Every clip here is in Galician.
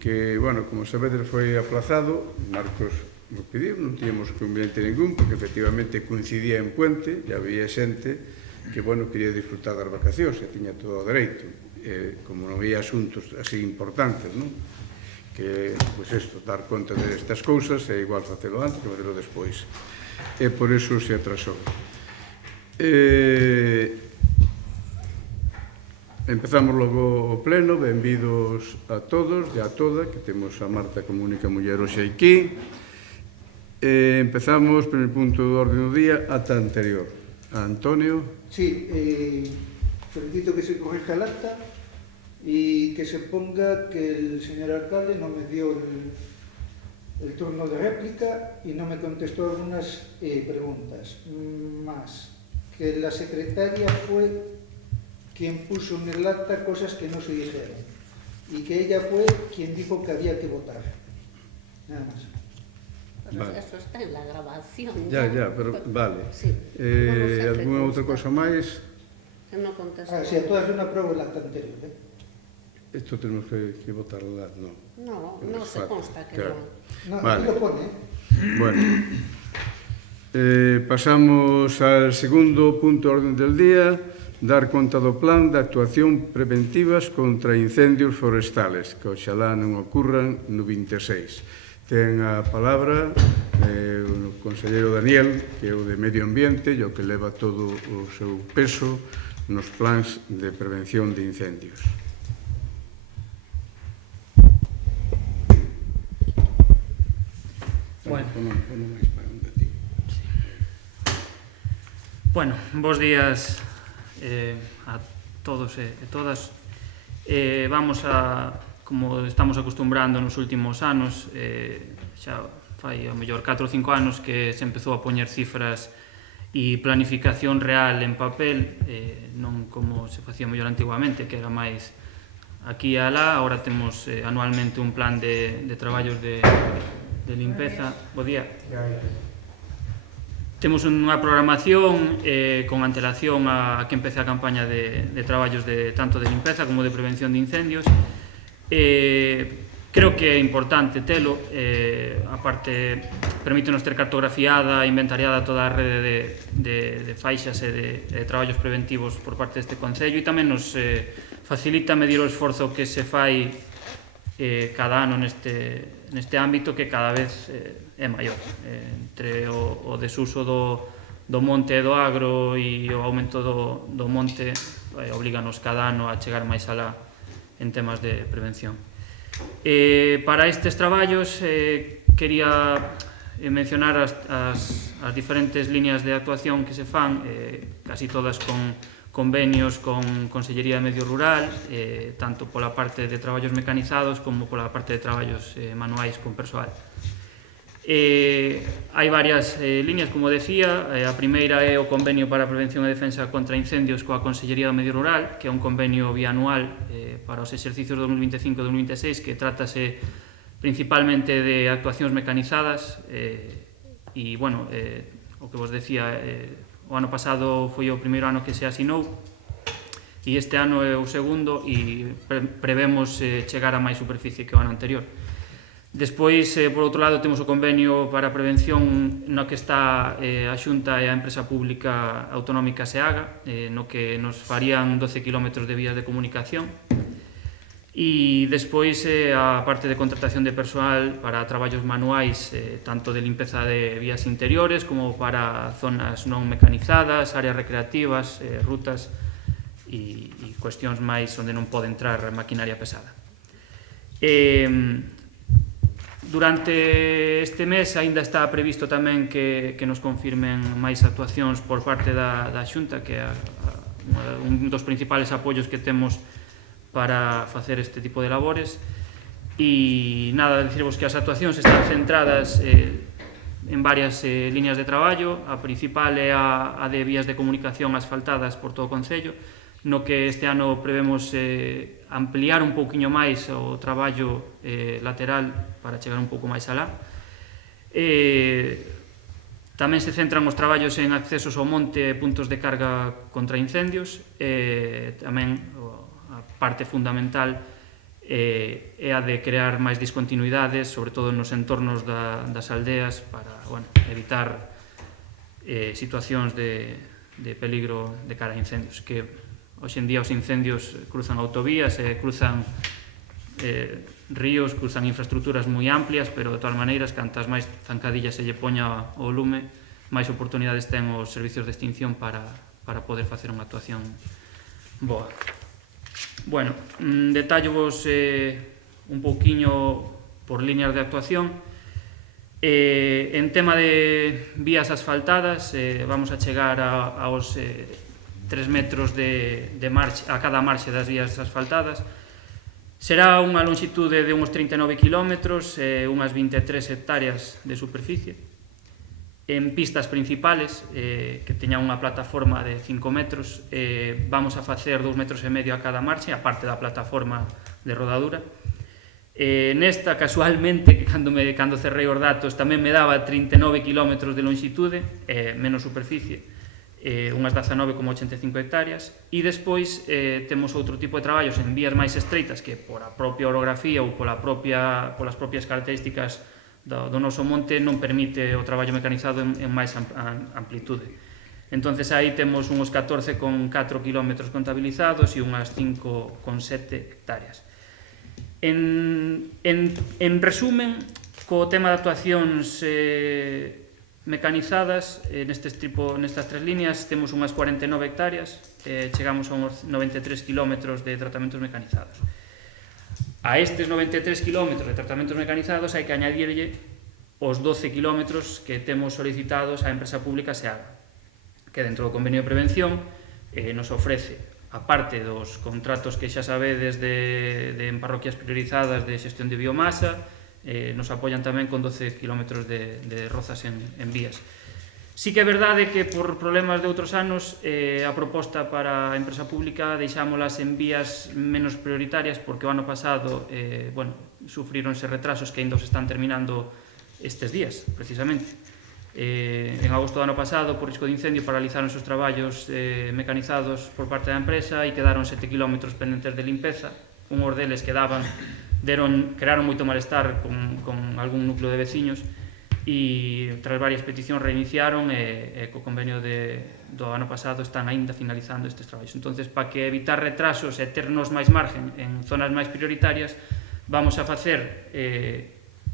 que, bueno, como sabedes, foi aplazado. Marcos nos pediu, non tíamos conveniente ningún, porque efectivamente coincidía en Puente, e había xente que, bueno, quería disfrutar das vacacións, e tiña todo o dereito. Como non había asuntos así importantes, non? Que, pois isto, dar conta destas cousas é igual facelo antes que facelo despois. E por iso se atrasou. Empezamos logo o pleno. Benvidos a todos e a toda, que temos a Marta como única muller hoxe aquí. Empezamos, primer punto do orden do día, ata anterior. Antonio. Sí, solicito que se corrija el acta y que se ponga que el señor alcalde no me dio el turno de réplica y no me contestó algunas preguntas. Más que la secretaria fue quien puso en el acta cosas que no se dijeron y que ella fue quien dijo que había que votar. Nada más. Pero vale. Eso está en la grabación. Ya, pero vale. Sí. Alguna outra cosa máis? Que no contestó. Sí, a todas una prueba el acta anterior. Isto tenemos que votar, ¿verdad? No, no se consta que claro. No, vale. aquí lo pone. Bueno, pasamos al segundo punto do orden del día, dar conta do plan de actuación preventivas contra incendios forestales, que oxalá non ocurran no 26. Ten a palabra o conselleiro Daniel, que é o de Medio Ambiente, e o que leva todo o seu peso nos plans de prevención de incendios. Bueno, bons días a todos e todas. Vamos a, como estamos acostumbrando nos últimos anos, xa fai ao mellor 4 ou 5 anos que se empezou a poñer cifras e planificación real en papel, non como se facía mellor antigamente, que era máis aquí e alá. Agora temos anualmente un plan de traballos de limpeza. Bo día. Temos unha programación con antelación a que empece a campaña de traballos tanto de limpeza como de prevención de incendios. Creo que é importante telo, aparte permítenos ter cartografiada e inventariada toda a rede de faixas e de traballos preventivos por parte deste Concello, e tamén nos facilita medir o esforzo que se fai cada ano neste ámbito, que cada vez é maior, entre o desuso do monte e do agro e o aumento do monte. Oblíganos cada ano a chegar máis alá en temas de prevención. Para estes traballos quería mencionar as diferentes líneas de actuación que se fan, casi todas con convenios con Consellería de Medio Rural, tanto pola parte de traballos mecanizados como pola parte de traballos manuais con persoal. Hai varias líneas, como decía. A primeira é o convenio para a prevención e defensa contra incendios coa Consellería do Medio Rural, que é un convenio bianual para os exercicios 2025 e 2026, que trátase principalmente de actuacións mecanizadas. E, bueno, o que vos decía, o ano pasado foi o primeiro ano que se asinou, e este ano é o segundo, e prevemos chegar a máis superficie que o ano anterior. Despois, por outro lado, temos o convenio para a prevención no que está a Xunta e a empresa pública autonómica SEAGA, no que nos farían 12 km de vías de comunicación. E despois a parte de contratación de persoal para traballos manuais, tanto de limpeza de vías interiores como para zonas non mecanizadas, áreas recreativas, rutas e cuestións máis onde non pode entrar maquinaria pesada. Durante este mes aínda está previsto tamén que nos confirmen máis actuacións por parte da Xunta, que é un dos principales apoios que temos para facer este tipo de labores. E nada, decirvos que as actuacións están centradas en varias líneas de traballo. A principal é a de vías de comunicación asfaltadas por todo o Concello, no que este ano prevemos ampliar un pouquiño máis o traballo lateral para chegar un pouco máis alá. Tamén se centran os traballos en accesos ao monte e puntos de carga contra incendios. Tamén a parte fundamental é a de crear máis discontinuidades, sobre todo nos entornos das aldeas, para evitar situacións de peligro de cara a incendios, que hoxe en día os incendios cruzan autovías, cruzan ríos, cruzan infraestructuras moi amplias, pero de todas maneiras, cantas máis zancadillas se lle poña o lume, máis oportunidades ten os servicios de extinción para poder facer unha actuación boa. Bueno, detallovos un pouquiño por líneas de actuación. En tema de vías asfaltadas, vamos a chegar aos 3 metros de marcha a cada marxe das vías asfaltadas. Será unha longitude de uns 39 km, unhas 23 hectáreas de superficie. En pistas principales, que teñan unha plataforma de 5 metros, vamos a facer 2,5 metros a cada marxe, aparte da plataforma de rodadura. Nesta, casualmente, que cando cerrei os datos, tamén me daba 39 km de longitude, menos superficie, unhas 19,85 hectáreas, e despois temos outro tipo de traballos en vías máis estreitas que por a propia orografía ou polas propias características do noso monte non permite o traballo mecanizado en máis amplitude. Entonces aí temos uns 14,4 km contabilizados e unhas 5,7 hectáreas. En resumen, co tema de actuacións mecanizadas, nestas 3 líneas temos unhas 49 hectáreas, chegamos a uns 93 km de tratamentos mecanizados. A estes 93 km de tratamentos mecanizados hai que añadirlle os 12 km que temos solicitados á empresa pública SEAGA, que dentro do convenio de prevención nos ofrece, aparte dos contratos que xa sabedes de parroquias priorizadas de xestión de biomasa, nos apoian tamén con 12 km de rozas en vías. Sí que é verdade que por problemas de outros anos a proposta para a empresa pública deixámolas en vías menos prioritarias, porque o ano pasado sufríronse retrasos que ainda se están terminando estes días, precisamente. En agosto do ano pasado, por risco de incendio, paralizaron os traballos mecanizados por parte da empresa e quedaron 7 km pendentes de limpeza. Unhos deles crearon moito malestar con algún núcleo de veciños e tras varias peticións reiniciaron e co convenio do ano pasado están aínda finalizando estes traballos. Entonces, para que evitar retrasos e ternos máis margen en zonas máis prioritarias, vamos a facer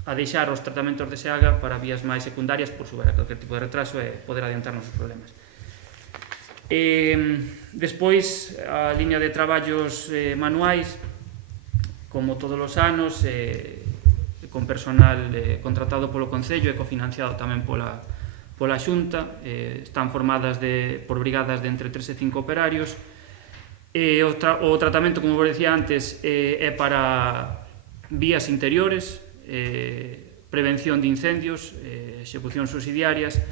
a deixar os tratamentos de SEAGA para vías máis secundarias por subir a calquer tipo de retraso e poder adiantarnos os problemas. Despois, a liña de traballos manuais, como todos os anos, con personal contratado polo Concello e cofinanciado tamén pola Xunta, están formadas por brigadas de entre 3 e 5 operarios. O tratamento, como vos decía antes, é para vías interiores, prevención de incendios, execucións subsidiarias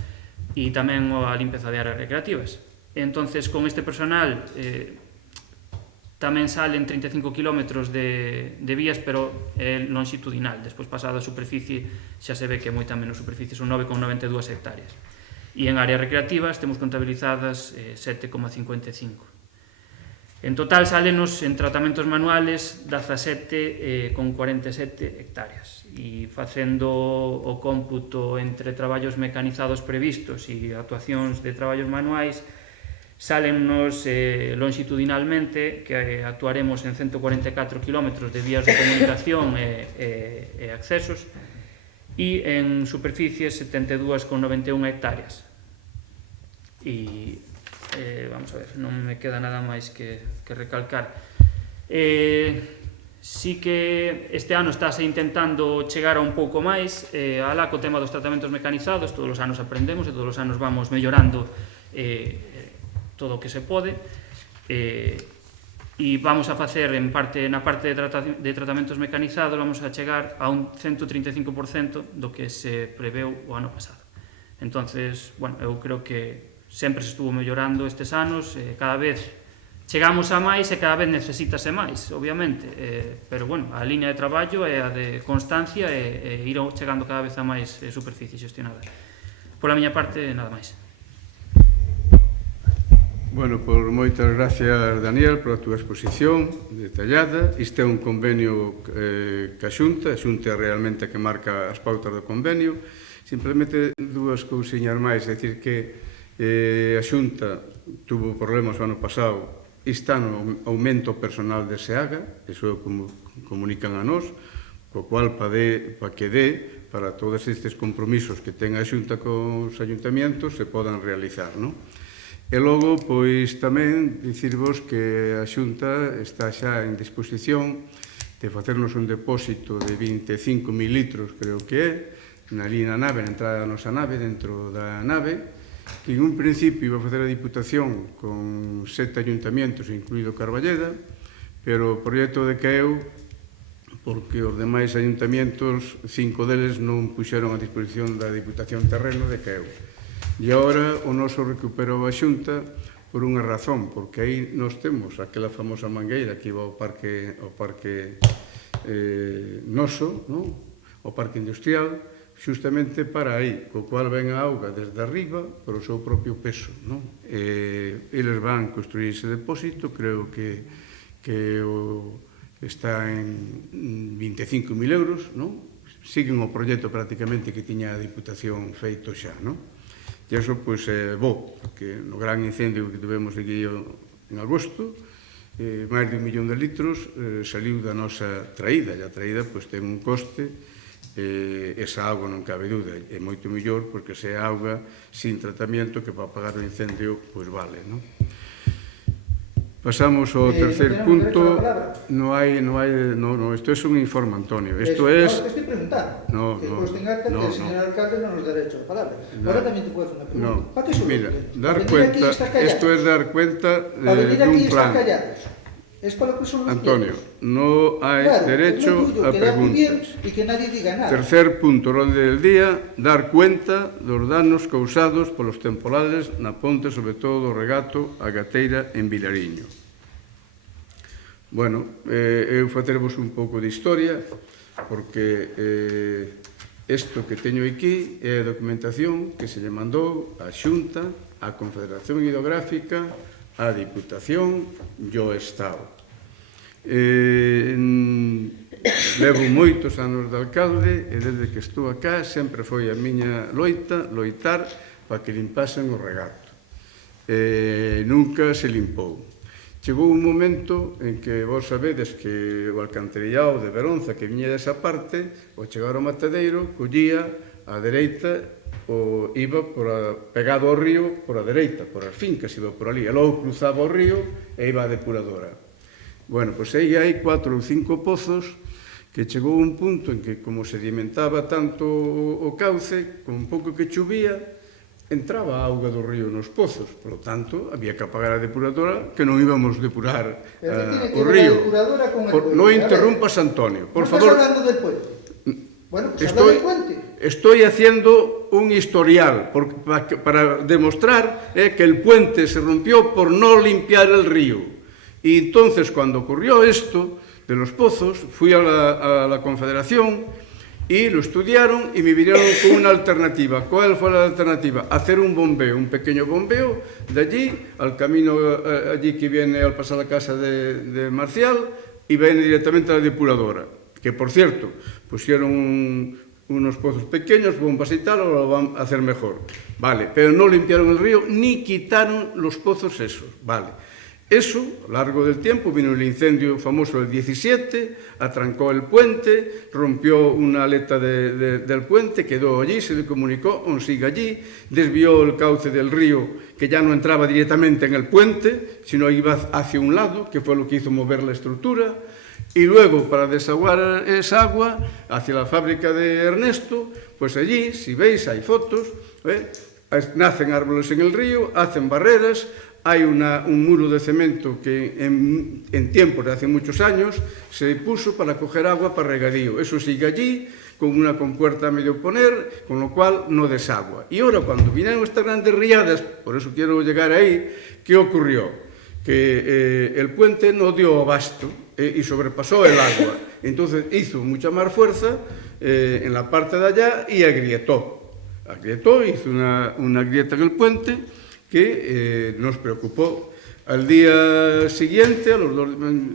e tamén a limpeza de áreas recreativas. Entonces, con este personal tamén salen 35 km de vías, pero é longitudinal. Despois, pasada a superficie, xa se ve que é moita menos superficie, son 9,92 hectáreas. E en áreas recreativas temos contabilizadas 7,55. En total, salenos en tratamentos manuales 17,47 hectáreas. E facendo o cómputo entre traballos mecanizados previstos e actuacións de traballos manuais, salennos longitudinalmente que actuaremos en 144 km de vías de comunicación e accesos e en superficies 72,91 hectáreas. E vamos a ver, non me queda nada máis que recalcar. Sí que este ano estáse intentando chegar a un pouco máis, alá co tema dos tratamentos mecanizados, todos os anos aprendemos e todos os anos vamos mellorando todo o que se pode, e vamos a facer na parte de tratamentos mecanizados, vamos a chegar a un 135% do que se preveu o ano pasado. Entonces, eu creo que sempre se estuvo mellorando estes anos, cada vez chegamos a máis e cada vez necesítase máis, obviamente, pero a liña de traballo é a de constancia e ir chegando cada vez a máis superficie xestionada. Por a miña parte, nada máis. Bueno, por moitas gracias, Daniel, pola túa exposición detallada. Isto é un convenio que a Xunta é realmente a que marca as pautas do convenio. Simplemente dúas cousiñas máis, é dicir que a Xunta tuvo problemas o ano pasado, está no aumento personal de SEAGA, iso é como comunican a nós, co cual pa que dé para todos estes compromisos que ten a Xunta cos ayuntamientos se podan realizar, non? E logo, pois, tamén dicirvos que a Xunta está xa en disposición de facernos un depósito de 25.000 litros, creo que é, na nave, na entrada da nosa nave, dentro da nave, que en un principio iba a facer a Diputación con 7 ayuntamientos, incluído Carballeda, pero o proxecto decaeu porque os demais ayuntamientos, 5 deles non puxeron a disposición da Diputación terreno, decaeu. E agora o noso recuperou a Xunta por unha razón, porque aí nós temos aquela famosa mangueira que iba ao parque noso, o parque industrial, justamente para aí, co cual ven a auga desde arriba por o seu propio peso. Eles van construir ese depósito, creo que está en 25.000 euros, siguen o proxecto prácticamente que tiña a Diputación feito xa, e iso pois é bo, porque no gran incendio que tivemos aquí en agosto, máis de 1 millón de litros saliu da nosa traída, e a traída pois ten un coste, esa auga non cabe dúda, é moito mellor porque se é auga sin tratamiento que para apagar o incendio pois vale, non? Pasamos ao tercer punto. No, isto é un informe, Antonio. Isto é... Estoy preguntando. No. Que consten acta que el señor alcalde non nos derecho a palabra. Ahora tamén te puedo hacer una pregunta. ¿Para qué sube? Mira, dar cuenta, esto es dar cuenta de un plan. Es para lo que son los Antonio, no hay derecho a preguntas. Y que nadie diga nada. Tercer punto, orden del día, dar cuenta dos danos causados polos temporales na ponte, sobre todo do regato a Gateira en Vilariño. Bueno, eu facervos un pouco de historia, porque isto que teño aquí é a documentación que se lle mandou a Xunta, a Confederación Hidrográfica, a Diputación e ao Estado. Levo moitos anos de alcalde e desde que estou acá sempre foi a miña loitar para que limpasen o regato. Nunca se limpou. Chegou un momento en que vos sabedes que o alcantarillado de Veronza que viña desa parte, ao chegar ao matadeiro, collía a dereita iba pegado ao río por a dereita, por as fincas, iba por ali, e logo cruzaba o río e iba a depuradora. Bueno, pois aí hai 4 ou 5 pozos que chegou un punto en que, como sedimentaba tanto o cauce, con pouco que chovía, entraba a auga do río nos pozos, por lo tanto, había que apagar a depuradora, que non íbamos depurar o río. Non interrumpas, Antonio, por favor. ¿No estás hablando del puente? Bueno, pues habla del puente. Estoy haciendo un historial para demostrar que el puente se rompió por no limpiar el río. Y entonces, cuando ocurrió esto de los pozos, fui a la Confederación y lo estudiaron y me vinieron con una alternativa. ¿Cuál fue la alternativa? Hacer un bombeo, un pequeño bombeo de allí al camino allí que viene al pasar la casa de Marcial y viene directamente a la depuradora. Que, por cierto, pusieron unos pozos pequeños, bombas y tal, ahora lo van a hacer mejor. Vale, pero no limpiaron el río ni quitaron los pozos esos. Vale. Eso, a lo largo del tiempo, vino el incendio famoso del 17, atrancó el puente, rompió una aleta del puente, quedó allí, se le comunicó, aún sigue allí, desvió el cauce del río, que ya no entraba directamente en el puente, sino iba hacia un lado, que fue lo que hizo mover la estructura. Y luego, para desaguar esa agua hacia la fábrica de Ernesto, pues allí, si veis, hay fotos, nacen árboles en el río, hacen barreras, hay un muro de cemento que en tiempos de hace muchos años se puso para coger agua para regadío. Eso sigue allí, con una compuerta a medio poner, con lo cual no desagua. Y ahora, cuando vinieron estas grandes riadas, por eso quiero llegar ahí, ¿qué ocurrió? Que el puente no dio abasto y sobrepasó el agua. Entonces hizo mucha más fuerza en la parte de allá y agrietó. Agrietó, hizo una grieta en el puente que nos preocupó. Al día siguiente,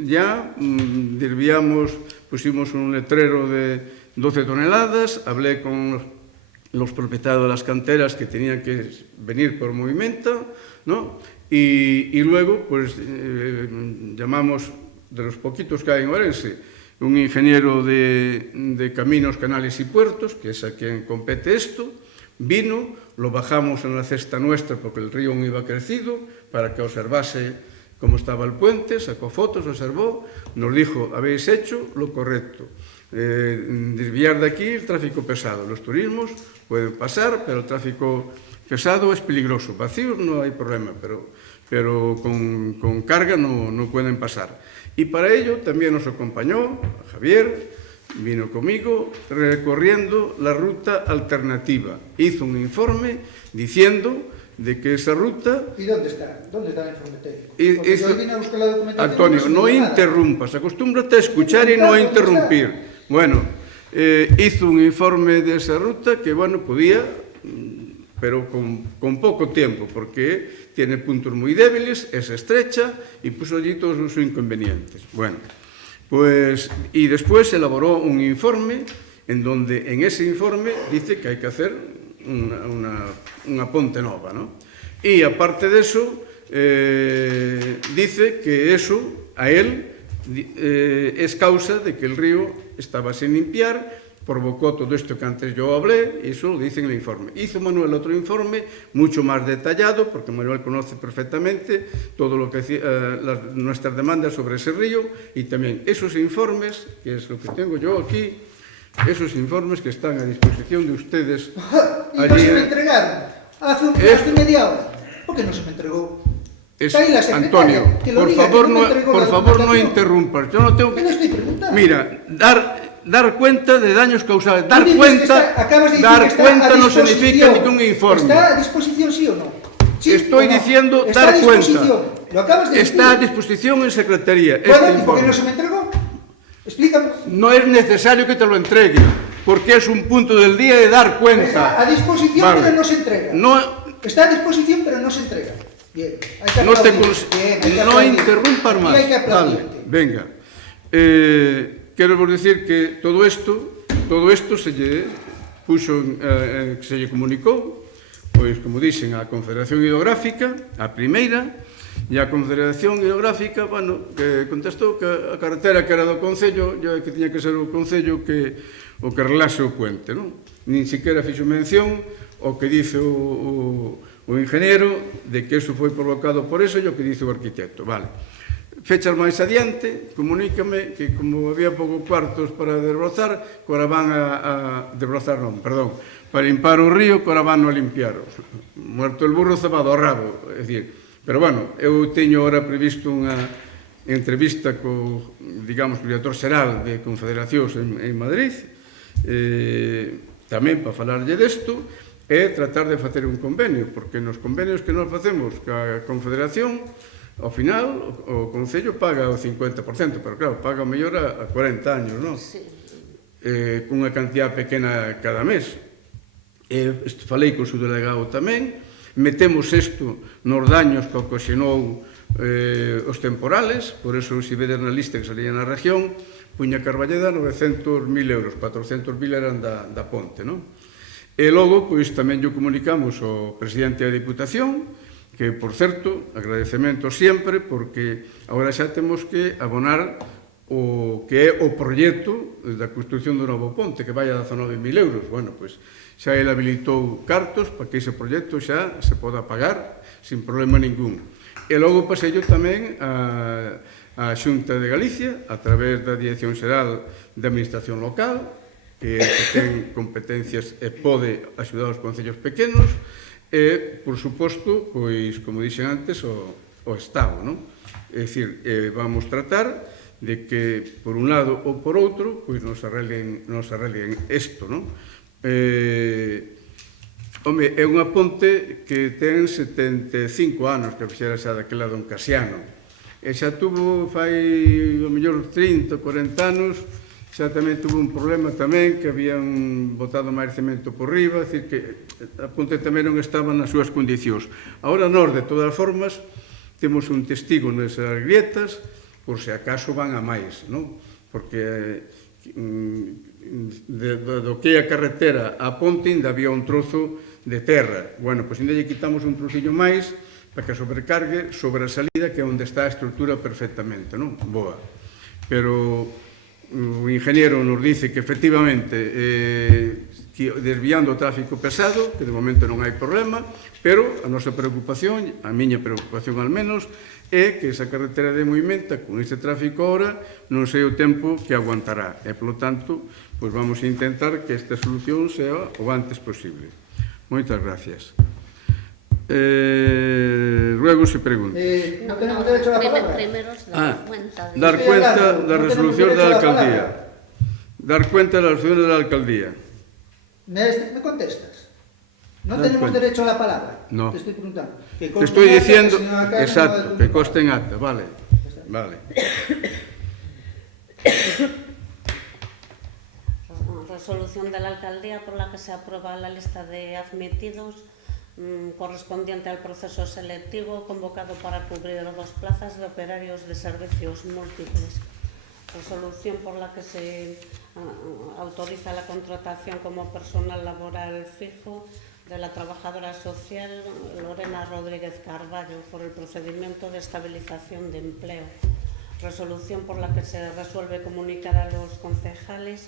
ya desviamos, pusimos un letrero de 12 toneladas, hablé con los propietarios de las canteras que tenían que venir por movimiento, ¿no? Y luego, pues, llamamos, de los poquitos que hay en Ourense, un ingeniero de caminos, canales y puertos, que es a quien compete esto, vino, lo bajamos en la cesta nuestra porque el río iba crecido, para que observase cómo estaba el puente, sacó fotos, observó, nos dijo, habéis hecho lo correcto. Desviar de aquí el tráfico pesado. Los turismos pueden pasar, pero el tráfico pesado es peligroso. Vacíos no hay problema, pero con carga no pueden pasar. Y para ello también nos acompañó Javier, vino conmigo recorriendo la ruta alternativa. Hizo un informe diciendo de que esa ruta... ¿Y dónde está? ¿Dónde está el informe técnico? Porque yo vine a buscar la documentación... Antonio, no interrumpas, acostúmbrate a escuchar y no a interrumpir. Bueno, hizo un informe de esa ruta que, bueno, podía, pero con poco tiempo, porque tiene puntos muy débiles, es estrecha y puso allí todos los inconvenientes. Bueno, pues, y después elaboró un informe en donde en ese informe dice que hay que hacer una ponte nova, ¿no? Y aparte de eso, dice que eso a él es causa de que el río estaba sin limpiar, provocó todo esto que antes yo hablé, y eso lo dice en el informe. Hizo Manuel otro informe mucho más detallado, porque Manuel conoce perfectamente todo lo que nuestras demandas sobre ese río, y también esos informes, que es lo que tengo yo aquí, esos informes que están a disposición de ustedes. ¿Y no se me entregaron? Hace media hora. ¿Por qué no se me entregó? Está ahí la secretaria, Antonio, que lo diga, por favor no interrumpas. Yo no tengo que... ¿Qué le estoy preguntando? Mira, dar cuenta de daños causados. Dar Acabas de decir cuenta no significa ningún informe. ¿Está a disposición, sí o no? ¿Sí Estoy o no? diciendo ¿Está dar a disposición? cuenta. Lo acabas de decir. Está a disposición en secretaría este Bueno, ¿y por qué informe. no se me entregó? Explícame. No es necesario que te lo entregue, porque es un punto del día de dar cuenta. Está a disposición, Vale. pero no se entrega. Está a disposición, pero no se entrega. Bien, hay que aplaudir. No interrumpas más. Hay que aplaudir. Vale, venga. Quero decir que todo esto se lle puxo, se lle comunicou, pois, como dixen, a Confederación Hidrográfica, a primeira, e a Confederación Hidrográfica, bueno, que contestou que a carretera que era do Concello, que tiña que ser o Concello o que arreglase o puente, non? Nin siquiera fixo mención o que dice o ingeniero de que eso foi provocado por eso e o que dice o arquitecto, vale. Fechas máis adiante, comunícame que como había poucos cuartos para desbrozar, que ahora van para limpar o río, que ahora van a limpiar. Muerto el burro, cebado o rabo, é dicir, pero bueno, eu teño ahora previsto unha entrevista co, digamos, director xeral de Confederacións en Madrid, tamén para falarlle desto, e tratar de facer un convenio, porque nos convenios que nos facemos ca Confederación, ao final, o Concello paga o 50%, pero claro, paga mellor a 40 años, non? Sí. Cunha cantidad pequena cada mes. Falei co seu delegado tamén, metemos isto nos daños que ocasionou os temporales, por eso se vedes na lista que salía na región, puña Carballeda 900.000 euros, 400.000 eran da ponte, non? E logo, pois, tamén lle comunicamos ao presidente da Diputación, que, por certo, agradecemento sempre, porque agora xa temos que abonar o que é o proxecto da construción do novo ponte, que vai a 19.000 euros. Bueno, pois, xa ele habilitou cartos para que ese proxecto xa se poda pagar sin problema ningún. E logo pasei tamén a Xunta de Galicia, a través da Dirección Xeral de Administración Local, que ten competencias e pode axudar os concellos pequenos, e, por suposto, pois, como dixen antes, o Estado, non? É dicir, vamos tratar de que, por un lado ou por outro, pois nos arreglen isto, non? Home, é unha ponte que ten 75 anos, que fixera xa daquela don Casiano, e xa tuvo, fai, o mellor, 30, 40 anos, xa tamén tuvo un problema tamén, que habían botado máis cemento por riba, é dicir que a ponte tamén non estaba nas súas condicións. Agora nós, de todas formas, temos un testigo nesas grietas, por se acaso van a máis, non? Porque do que é a carretera a ponte ainda había un trozo de terra. Bueno, pois ainda lle quitamos un trocillo máis para que sobrecargue sobre a salida, que é onde está a estrutura perfectamente, non? Boa. Pero o ingeniero nos dice que efectivamente desviando o tráfico pesado, que de momento non hai problema, pero a nosa preocupación, a miña preocupación al menos, é que esa carretera de movimenta con este tráfico ahora non sei o tempo que aguantará. E, polo tanto, pois vamos a intentar que esta solución sea o antes posible. Moitas gracias. Luego se pregunta. No tenemos derecho a la palabra. Primero Dar cuenta da resolución da alcaldía. Dar cuenta da resolución da alcaldía. ¿Me contestas? No tenemos derecho a la palabra. No. Te estoy preguntando. Te estoy diciendo, exacto, que conste en acta, vale. Vale. Resolución de la alcaldía por la que se aprueba la lista de admitidos correspondiente al proceso selectivo convocado para cubrir 2 plazas de operarios de servicios múltiples. Resolución por la que se autoriza la contratación como personal laboral fijo de la trabajadora social Lorena Rodríguez Carballo por el procedimiento de estabilización de empleo. Resolución por la que se resuelve comunicar a los concejales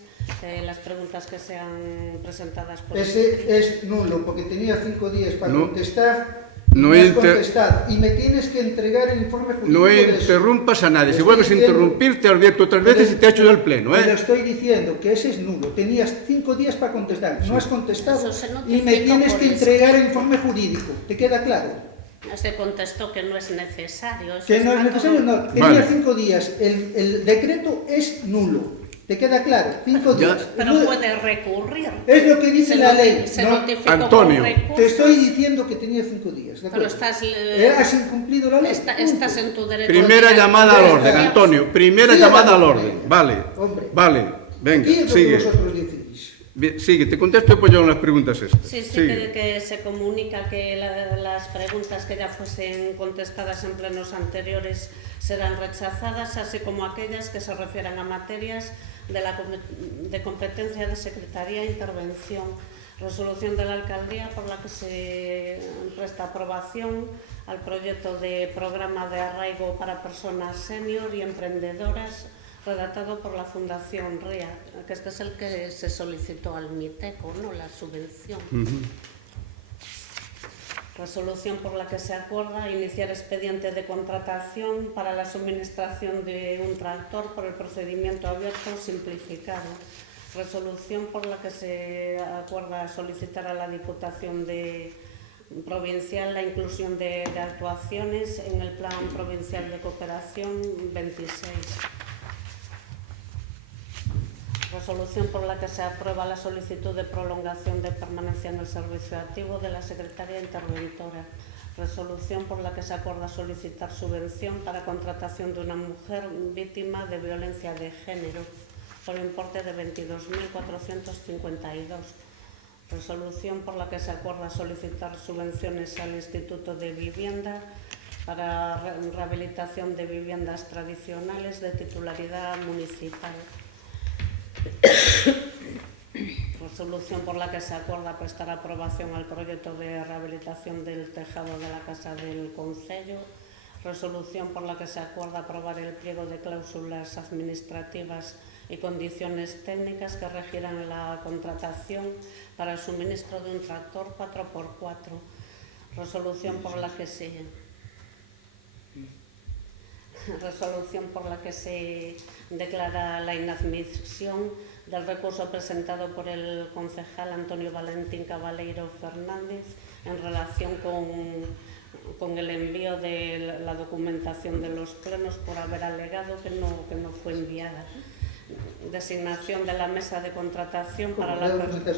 las preguntas que sean presentadas por Ese es nulo, porque tenía 5 días para contestar. No has contestado y me tienes que entregar el informe jurídico. No interrumpas a nadie. Si vuelves a interrumpir, te advierto 3 veces y te echo del pleno. Te lo estoy diciendo, que ese es nulo. Tenías 5 días para contestar. No has contestado y me tienes que entregar el informe jurídico. ¿Te queda claro? Se contestó que no es necesario. Que no es necesario, no. Tenía 5 días. El decreto es nulo. ¿Te queda claro? 5 días. Pero puede recurrir. Es lo que dice la ley. Se ¿no? notificó Antonio, te estoy diciendo que tenía 5 días. Pero estás... ¿Has incumplido la ley? Estás en tu derecho. Primera llamada al orden, Antonio. Primera llamada al orden. Vale. Hombre. Vale. Venga, Aquí es lo sigue. que vosotros decidís. Sigue, te contesto y pues yo las preguntas estas. Sí, que se comunica que las preguntas que ya fuesen contestadas en plenos anteriores serán rechazadas, así como aquellas que se refieran a materias de competencia de Secretaría e Intervención. Resolución de la Alcaldía por la que se presta aprobación al proyecto de programa de arraigo para personas senior y emprendedoras redactado por la Fundación RIA, que este es el que se solicitó al MITECO, ¿no? La subvención. Resolución por la que se acuerda iniciar expediente de contratación para la suministración de un tractor por el procedimiento abierto simplificado. Resolución por la que se acuerda solicitar a la Diputación Provincial la inclusión de actuaciones en el Plan Provincial de Cooperación 26. Resolución por la que se aprueba la solicitud de prolongación de permanencia en el servicio activo de la Secretaría Interventora. Resolución por la que se acuerda solicitar subvención para contratación de una mujer víctima de violencia de género por importe de 22.452. Resolución por la que se acuerda solicitar subvenciones al Instituto de Vivienda para rehabilitación de viviendas tradicionales de titularidad municipal. Resolución por la que se acuerda prestar aprobación al proyecto de rehabilitación del tejado de la Casa del Concello. Resolución por la que se acuerda aprobar el pliego de cláusulas administrativas y condiciones técnicas que regirán la contratación para el suministro de un tractor 4x4. Resolución por la que se declara la inadmisión del recurso presentado por el concejal Antonio Valentín Cabaleiro Fernández en relación con el envío de la documentación de los plenos por haber alegado que no fue enviada. Designación de la mesa de contratación para la... Espera.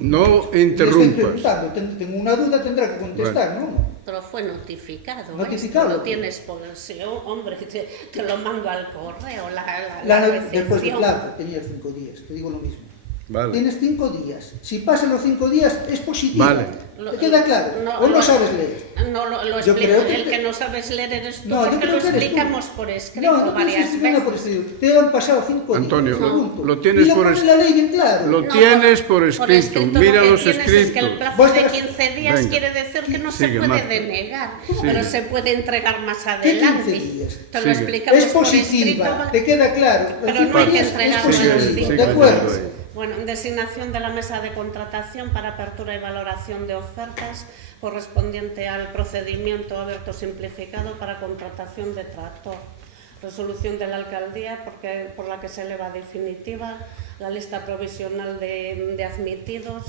No interrumpas. Tengo una duda, tendrá que contestar, bueno. ¿no? Pero fue notificado. ¿Notificado? Lo tienes por... Sí, hombre, te lo mando al correo, la Después de recepción. plazo, tenía 5 días, te digo lo mismo. Vale. Tienes 5 días. Si pasan los 5 días, es positiva. Vale. ¿Te queda claro? ¿O no sabes leer? No, lo Yo explico. creo que El que no sabes leer eres tú, No, yo porque creo lo que eres tú. explicamos por escrito No, no varias tienes nada por veces. escrito. Te han pasado 5 días. Antonio, pregunto. lo tienes y por pone la ley bien claro. Lo tienes por escrito. Mira lo los que tienes es que el escritos. plazo Vos de estás- 15 días Venga. quiere decir que no se Sigue, puede Marta. denegar, Sigue. pero se puede entregar más 15 adelante. días? Te lo Sigue. explicamos Es por escrito. positiva, te queda claro. Pero El no hay que 5 días entregarlo es en los positiva. cinco. ¿De acuerdo? Sigue. Bueno, designación de la mesa de contratación para apertura y valoración de ofertas correspondiente al procedimiento abierto simplificado para contratación de tractor. Resolución de la alcaldía por la que se eleva definitiva la lista provisional de admitidos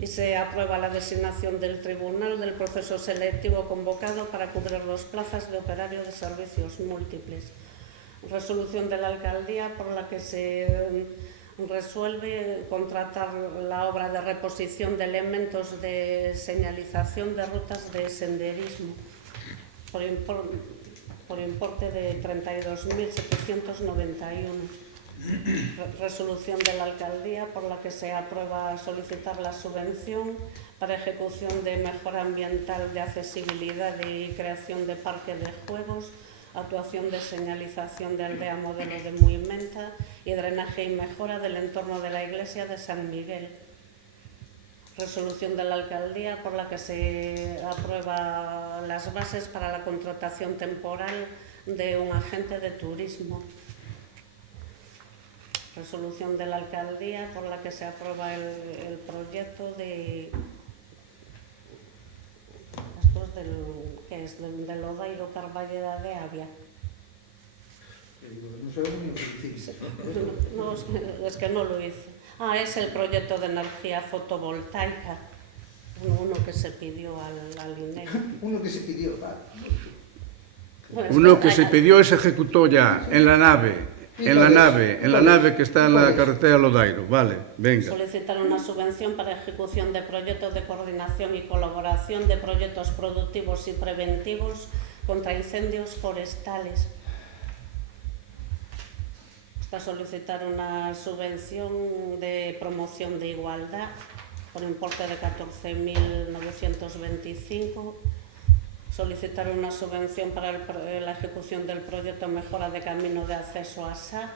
y se aprueba la designación del tribunal del proceso selectivo convocado para cubrir las plazas de operario de servicios múltiples. Resolución de la alcaldía por la que se resuelve contratar la obra de reposición de elementos de señalización de rutas de senderismo por importe de 32.791. Resolución de la alcaldía por la que se aprueba solicitar la subvención para ejecución de mejora ambiental de accesibilidad y creación de parque de juegos, actuación de señalización de aldea modelo de Muimenta y drenaje y mejora del entorno de la iglesia de San Miguel. Resolución de la alcaldía por la que se aprueba las bases para la contratación temporal de un agente de turismo. Resolución de la alcaldía por la que se aprueba el proyecto de... Esto es del Lodairo Carballeda de Avia. No sabes ni lo que decís. No, es que no lo hice. Es el proyecto de energía fotovoltaica, uno que se pidió al INEC. Uno que se pidió, vale. Bueno, Uno que se pidió y se ejecutó ya, en la nave. En la nave que está en la carretera Lodairo. Vale, venga. Solicitar una subvención para ejecución de proyectos de coordinación y colaboración de proyectos productivos y preventivos contra incendios forestales. Para solicitar una subvención de promoción de igualdad por importe de 14.925. Solicitar una subvención para la ejecución del proyecto mejora de camino de acceso a SAR.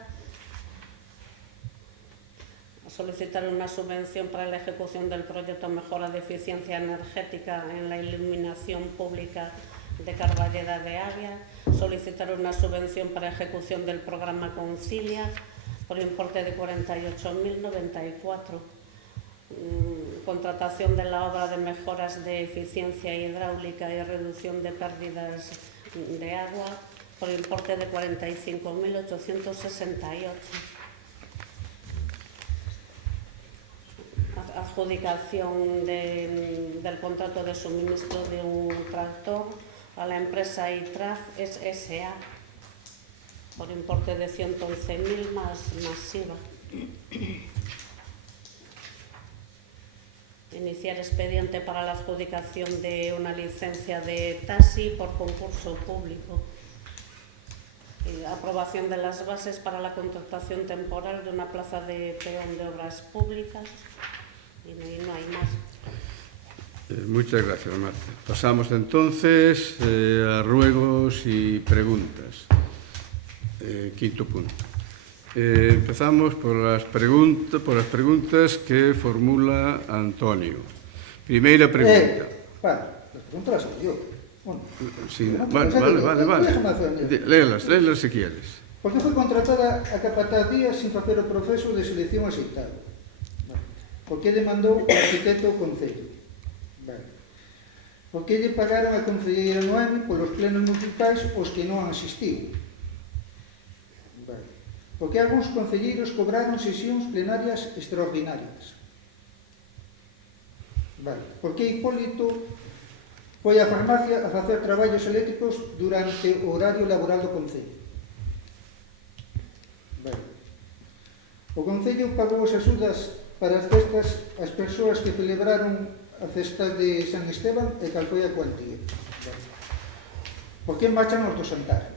Solicitar una subvención para la ejecución del proyecto mejora de eficiencia energética en la iluminación pública de Carballeda de Avia. Solicitar una subvención para ejecución del programa Concilia por importe de 48.094. Contratación de la obra de mejoras de eficiencia hidráulica y reducción de pérdidas de agua por importe de 45.868. Adjudicación del contrato de suministro de un tractor a la empresa ITRAF S.A. por importe de 111.000 más IVA. Iniciar expediente para la adjudicación de una licencia de taxi por concurso público. Aprobación de las bases para la contratación temporal de una plaza de peón de obras públicas. Y no hay más. Muchas gracias, Marta. Pasamos entonces a ruegos y preguntas. Quinto punto. Empezamos por las preguntas que formula Antonio. Primeira pregunta. Vale, las preguntas las hago yo. Bueno, Sí, no, vale. déjame hacer. Léelas se quieres. ¿Por que foi contratada a Capataz Díaz sin facer o proceso de selección aceitado? Vale. Por que demandou o arquitecto o Concello? Vale. Por que lle pagaron a concelleira Noemi polos plenos municipais os que non asistido? Vale. Por que algúns concelleiros cobraron sesións plenarias extraordinarias? Vale. Por que Hipólito foi á farmacia a facer traballos eléctricos durante o horario laboral do Concello? Vale. O Concello pagou as axudas para as festas ás persoas que celebraron as festas de San Esteban e cal foi a cuantía? Por que marchan os do Santar?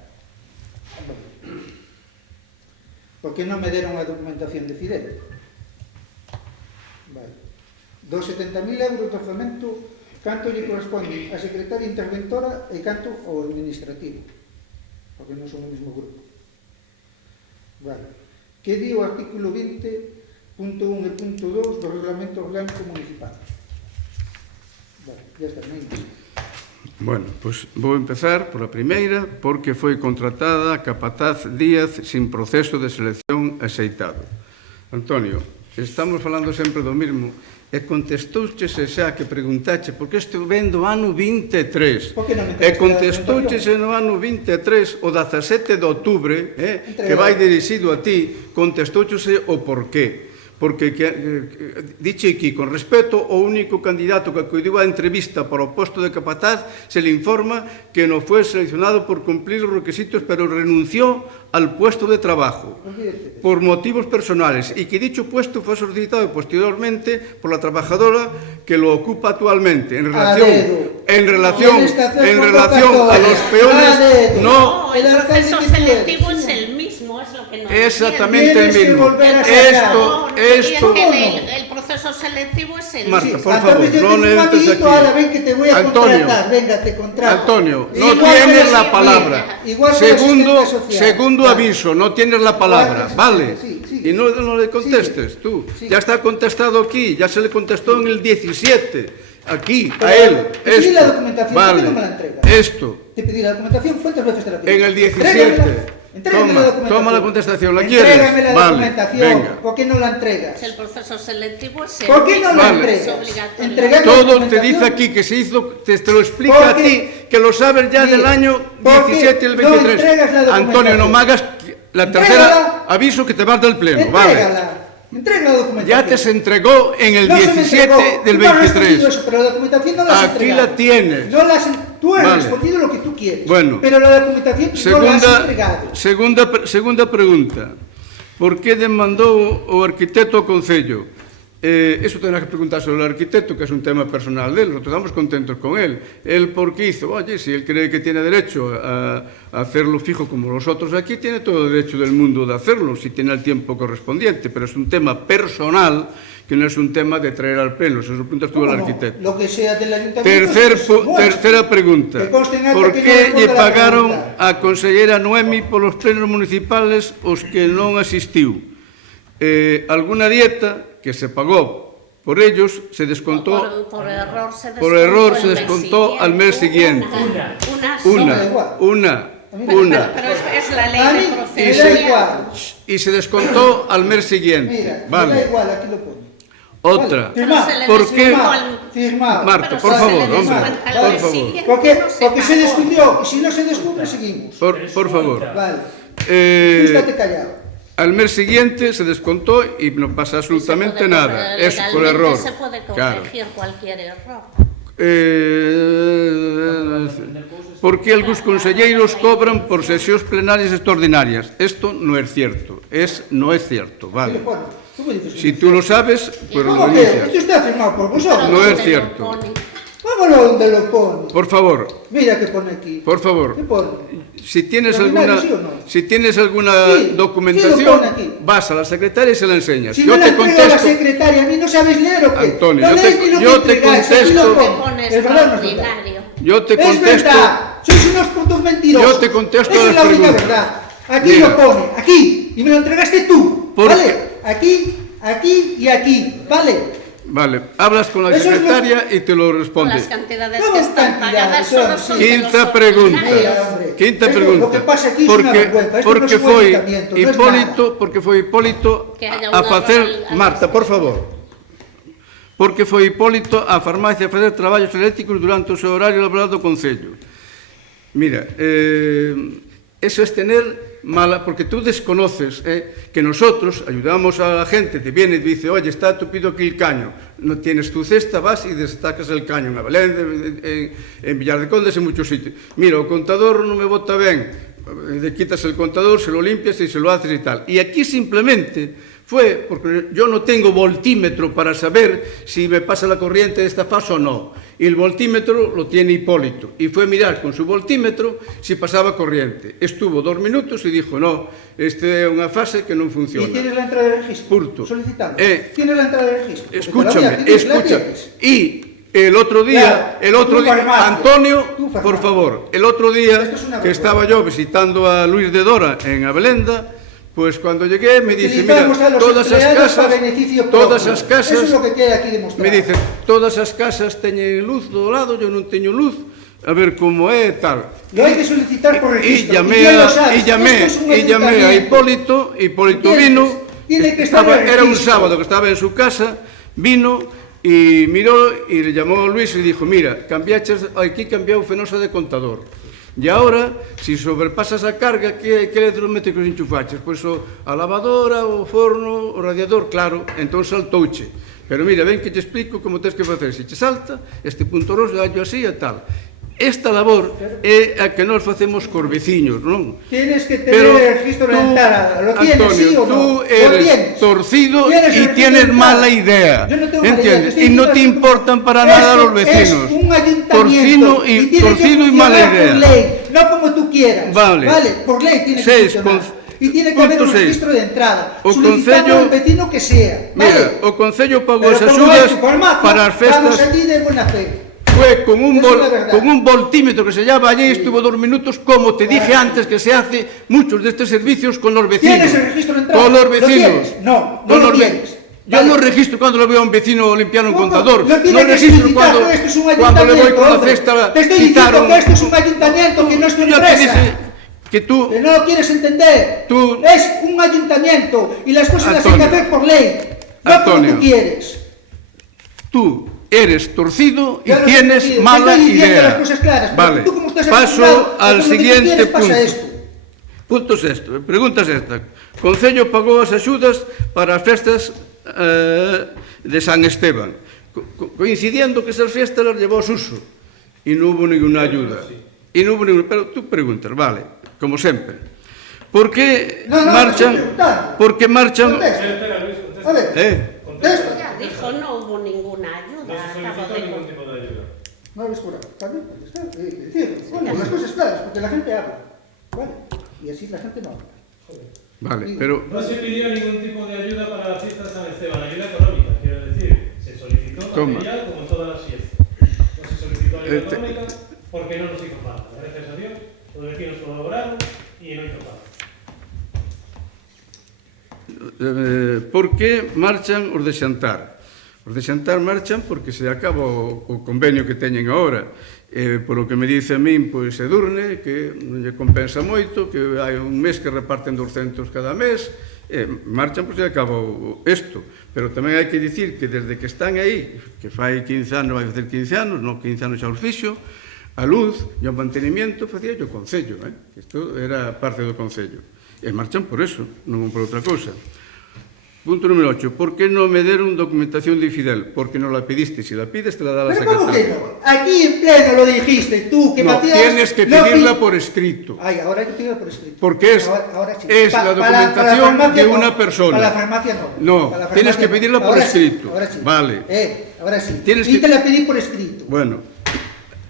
Por que non me deron a documentación de Fidel? Vale. Dos 70.000 euros de orzamento, canto lle corresponde a secretaria interventora e canto ao administrativo, porque non son o mesmo grupo. Vale. Que di o artículo 20.1 e punto 2 do Reglamento Orgánico Municipal? Vale, ya está, non hai. Bueno, pois vou empezar por a primeira, porque foi contratada a Capataz Díaz sin proceso de selección axeitado. Antonio, estamos falando sempre do mismo, e contestouchese xa que preguntache, porque estou vendo ano 23, e contestouchese no ano 23, o 17 de outubro, que vai dirixido a ti, contestouchese o porqué. Porque dixe aquí, con respecto ao único candidato que acudiu á entrevista para o posto de capataz, se le informa que non foi seleccionado por cumplir os requisitos, pero renunció al puesto de trabajo por motivos personales y que dicho puesto fue solicitado posteriormente por la trabajadora que lo ocupa actualmente en relación a los peones. No, el proceso selectivo es el mismo, es lo que no exactamente el mismo. Esto el proceso selectivo es el Marta, mismo. por favor, no le entres aquí. Ahora ven que te voy a contratar, venga, te contrato. Antonio, no tienes la palabra. Segundo aviso, no tienes la palabra, ¿vale? Y no le contestes tú. Ya está contestado aquí, ya se le contestó en el 17. Aquí, a él. Te pedí la documentación, ¿por qué no me la entregas? Esto. Te pedí la documentación, ¿cuántas veces te la pedí? En el 17. Toma la contestación, ¿la quieres? Entrégame la documentación, venga. ¿Por qué no la entregas? El proceso selectivo es el ¿Por qué no la entregas? Todo te dice aquí que se hizo, te lo explica a ti, que lo sabes ya del año 17 y el 23. Antonio, no me hagas la tercera aviso que te vas del pleno, ¿vale? Entrega la documentación. Ya te se entregó en el 17 del 23. Eso, pero la documentación no la has entregado. Aquí la tienes. Tú has respondido lo que tú quieres. Bueno, pero la documentación no la has entregado. Segunda pregunta. Por que demandou o arquitecto ao Concello? Eso tendrás que preguntar sobre el arquitecto, que es un tema personal de él. Nosotros estamos contentos con él. Él, ¿por qué hizo? Oye, si él cree que tiene derecho a hacerlo fijo como los otros aquí, tiene todo el derecho del mundo de hacerlo, si tiene el tiempo correspondiente. Pero es un tema personal, que no es un tema de traer al pleno. Se lo preguntas tú al arquitecto. Lo que sea del ayuntamiento. Tercera pregunta. ¿Por qué lle pagaron a consellera Noemi polos plenos municipales os que non asistiu? Alguna dieta que se pagó por ellos se descontó por error se descontó al mes siguiente. Una. Pero es la ley de proceso. Y se descontó al mes siguiente. Vale. Da igual, aquí lo pone. Otra. ¿Por qué? Marta, por favor, hombre. Por favor. Porque se descubrió. Y si no se descubre, seguimos. Por favor. Vale. Estate callado. Al mes siguiente se descontó y no pasa absolutamente nada. Es por error. Se puede corregir cualquier error. ¿Por qué algunos conselleiros cobran por sesións plenarias extraordinarias? Esto no es cierto. No es cierto, vale. Si tú lo sabes, pues lo denuncias. Esto está firmado por vosotros. No es cierto. Vámonos donde lo pone. Por favor. Mira que pone aquí. Por favor. ¿Qué pone? Si tienes alguna documentación, vas a la secretaria y se la enseñas. Si no la entrega la secretaria, a mí no sabes leer o qué. Antonio, yo te contesto. Yo te contesto. Es verdad, sois unos putos mentirosos. Yo te contesto a las preguntas. Esa es la única verdad. Aquí lo pone, aquí. Y me lo entregaste tú. ¿Vale? Aquí y aquí. ¿Vale? Vale, hablas con la secretaria y te lo responde. Las cantidades que están pagadas solo son Quinta pregunta. Lo que pasa aquí es una vergüenza. Porque foi Hipólito a facer... Marta, por favor. Porque foi Hipólito a farmacia a facer traballos eléctricos durante o seu horario laboral do Concello. Mira, eso es tener mala, porque tú desconoces que nosotros ayudamos a la gente, te viene y dice, oye, está tupido aquí el caño, no tienes tu cesta, vas y destacas el caño en Belén, en Villar de Condes, en muchos sitios. Mira, o contador non me bota ben, le quitas el contador, se lo limpias y se lo haces y tal. Y aquí simplemente fue porque yo no tengo voltímetro para saber si me pasa la corriente de esta fase o no. Y el voltímetro lo tiene Hipólito. Y fue a mirar con su voltímetro si pasaba corriente. Estuvo 2 minutos y dijo, no, esta es una fase que no funciona. ¿Y tienes la entrada de registro? Purto. Solicitando. ¿Tienes la entrada de registro? Escúchame. Y el otro día, Antonio, por favor, el otro día que estaba yo visitando a Luis de Dora en Abelenda, pues cuando llegué me dice, mira, todas esas casas, eso es lo que queda aquí demostrado. me dice, todas esas casas teñen luz do lado, yo non teño luz, a ver como é tal. Lo hay que solicitar por registro. Y llamé a Hipólito vino, era un sábado que estaba en su casa, vino y miró y le llamó a Luis y dijo, mira, aquí cambiou Fenosa de contador. E agora, se sobrepasas a carga, que electrométricos enchufaches? Pois a lavadora, o forno, o radiador, claro, entón saltouche. Pero mira, ven que te explico como tens que facer. Se te salta, este punto rojo, dallo así e tal. Esta labor é a que nós facemos cos veciños, non? Tienes que tener el registro de la entrada. ¿Lo tienes, Antonio, sí o no? tú eres torcido y tienes mala idea. Yo no tengo mala ¿entiendes? idea. Y no te importan para nada los vecinos. Es un ayuntamiento torcido y mala idea. Por ley, no como tú quieras. Vale. Por ley tiene que funcionar. Y tiene que haber un registro de entrada. Solicitando al vecino que sea. Mira, o Concello pagou as axudas para as festas. Vamos allí de buena fe. Fue con un voltímetro que se llama allí, estuvo 2 minutos, como te dije antes que se hace muchos de estos servicios con los vecinos. ¿Tienes el registro de entrada? Con los vecinos. No lo tienes. Yo no registro cuando lo veo a un vecino limpiar un contador. No registro cuando le voy con la cesta. Te estoy diciendo que esto es un ayuntamiento, que no es tu empresa. Que no lo quieres entender. Es un ayuntamiento y las cosas las hay que hacer por ley. No como tú quieres. Tú eres torcido y tienes mala idea. Vale, paso al siguiente punto. Punto sexto, pregunta sexta. Concello pagou as axudas para as festas de San Esteban, coincidiendo que esas fiestas las llevó a Suso y no hubo ninguna ayuda. Pero tú preguntas, vale, como sempre. ¿Por qué marchan? ¿Por qué marchan? A ver, ya dijo, no hubo ninguna ayuda. No se solicitó ningún tipo de ayuda. No habéis curado. También, pues está. Bueno, las cosas claras, porque la gente habla. ¿Vale? Y así la gente no habla. Vale, pero... No se pidió ningún tipo de ayuda para las fiestas de San Esteban, ayuda económica, quiero decir. Se solicitó material como todas las fiestas. No se solicitó ayuda económica porque no nos hizo falta. Gracias a Dios, los vecinos colaboraron y no hizo falta. Por que marchan os de Xantar? Os de Xantar marchan porque se acaba o convenio que teñen agora. Polo que me dice a min, pois Edurne, que non lle compensa moito, que hai un mes que reparten 200 cada mes, marchan porque se acaba isto. Pero tamén hai que dicir que desde que están aí, que fai 15 anos, vai facer 15 anos, non 15 anos xa os fixo, a luz e o mantenimiento facía o Concello, isto era parte do Concello. E marchan por eso, non por outra cousa. Punto número 8. ¿Por qué no me dieron documentación de Fidel? Porque no la pediste. Si la pides, te la da la secretaria. ¿Pero cómo que no? Aquí en pleno lo dijiste tú, que no, Matías... tienes que pedirla por escrito. Ay, ahora hay que pedirla por escrito. Porque es la documentación de una persona. Para la farmacia no. No, tienes que pedirla por escrito. Ahora sí. Vale. Ahora sí. Y te la pedí por escrito. Bueno.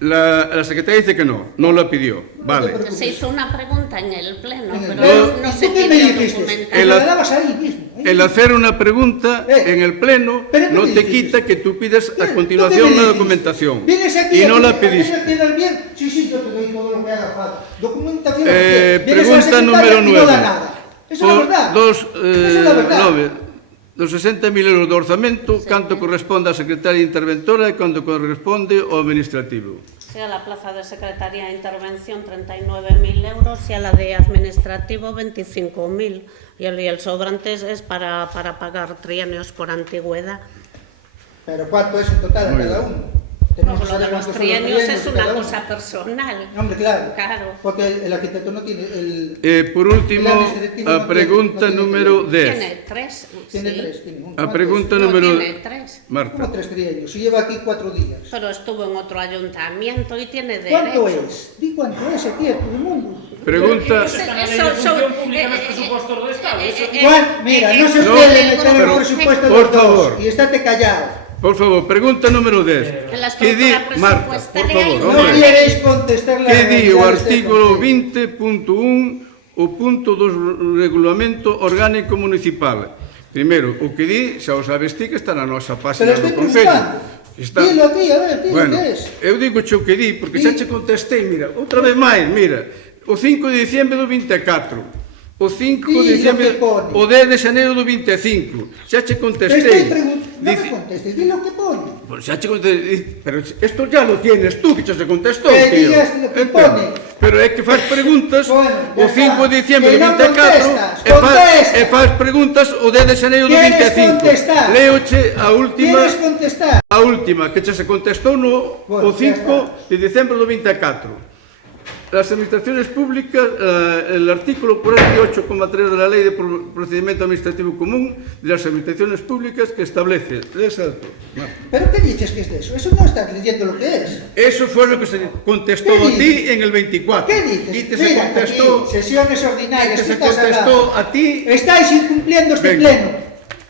La secretaria dice que no la pidió. Vale. Se hizo una pregunta en el pleno, pero no ¿Tú se qué me pidió dijiste? documentación. La dabas ahí mismo. El hacer una pregunta en el pleno no te quita que tú pides a continuación la documentación. Y no la pediste. Sí, yo te doy todo lo que haga falta. Documentación. Pregunta número 9. Eso es la verdad. Dos 60.000 euros de orzamento, canto corresponde á secretaria interventora e canto corresponde ao administrativo. A la plaza de secretaria de intervención 39.000 euros y a la de administrativo 25.000. Y el sobrante es para pagar trienios por antigüedad. ¿Pero cuánto es en total a cada uno? No, lo de los trienios es una cosa personal. Hombre, claro. Porque el arquitecto no tiene el... Por último, a pregunta número 10. Tiene 3. Tiene 3. A pregunta número... Tiene 3. Marta. ¿Cómo 3 trienios? Si lleva aquí 4 días. Pero estuvo en otro ayuntamiento y tiene derecho. ¿Cuánto es? Di cuánto es aquí a todo el mundo. Pregunta... Eso está na lei de función pública nos presupostos do Estado. Juan, mira, non se puede meter en o presupuesto por dos favor. dos. E estate callado. Por favor, pregunta número 10. Que la Que di, estructura Marta, por presupuestaria favor, y Non hombre. quieres contestar la Que di o realidad artículo deste 20.1 o punto do regulamento orgánico municipal? Primeiro, o que di, xa o sabes ti que está na nosa página Pero do estoy Concello. preguntando. Dilo ti, a ver, dilo Bueno, que es. eu digo o que di, porque xa che contestei, mira, outra vez máis, mira, o 5 de diciembre do 24, o 5 de Di lo diciembre, que pone. o 10 de xaneiro do 25, xa che Te contestei. estoy preguntando, no me Dice- contestes, di lo que pone. Pues ya, chicos, pero esto ya lo tienes tú, que ya se contestó, Que tío. digas lo que pone. Pero é que faz preguntas Bueno, ya o 5 de está. diciembre Que do non 24 contestas, e faz preguntas o 10 de xaneiro do Queres 25. contestar? Leoche a última, ¿Quieres contestar? que xa se contestou no Bueno, o 5 de diciembre do 24. Las administraciones públicas, el artículo 48,3 de la Ley de Procedimiento Administrativo Común de las Administraciones Públicas que establece. Exacto. ¿Pero qué dices que es de eso? Eso no estás leyendo lo que es. Eso fue lo que se contestó ¿Qué a ti dices? en el 24. ¿Qué dices? Y te se Mira, contestó, aquí, sesiones ordinarias, y te ¿qué se estás contestó hablando? a ti. Estáis incumpliendo este Venga. pleno.